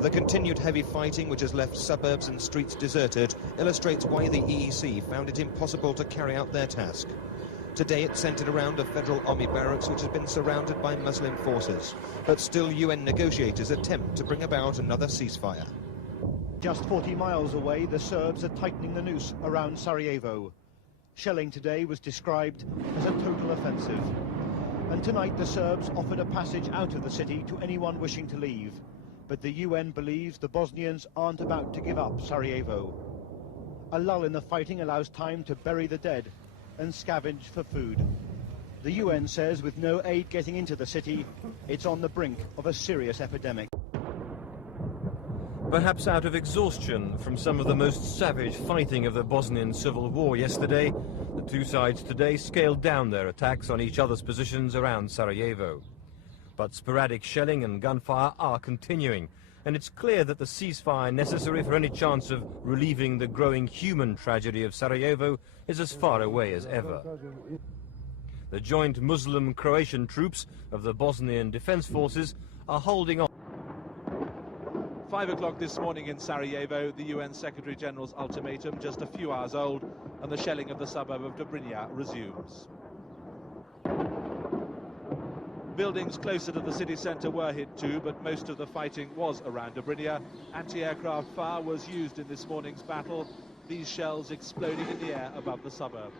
The continued heavy fighting, which has left suburbs and streets deserted, illustrates why the EEC found it impossible to carry out their task. Today it centred around a federal army barracks which has been surrounded by Muslim forces, but still UN negotiators attempt to bring about another ceasefire. Just 40 miles away, the Serbs are tightening the noose around Sarajevo. Shelling today was described as a total offensive. And tonight the Serbs offered a passage out of the city to anyone wishing to leave. But the UN believes the Bosnians aren't about to give up Sarajevo. A lull in the fighting allows time to bury the dead and scavenge for food. The UN says with no aid getting into the city, it's on the brink of a serious epidemic. Perhaps out of exhaustion from some of the most savage fighting of the Bosnian civil war yesterday, the two sides today scaled down their attacks on each other's positions around Sarajevo. But sporadic shelling and gunfire are continuing, and it's clear that the ceasefire necessary for any chance of relieving the growing human tragedy of Sarajevo is as far away as ever. The joint Muslim-Croatian troops of the Bosnian Defence Forces are holding on. 5 o'clock this morning in Sarajevo, the UN Secretary-General's ultimatum, just a few hours old, and the shelling of the suburb of Dobrinja resumes. Buildings closer to the city centre were hit too, but most of the fighting was around Dobrinja. Anti-aircraft fire was used in this morning's battle, these shells exploding in the air above the suburb.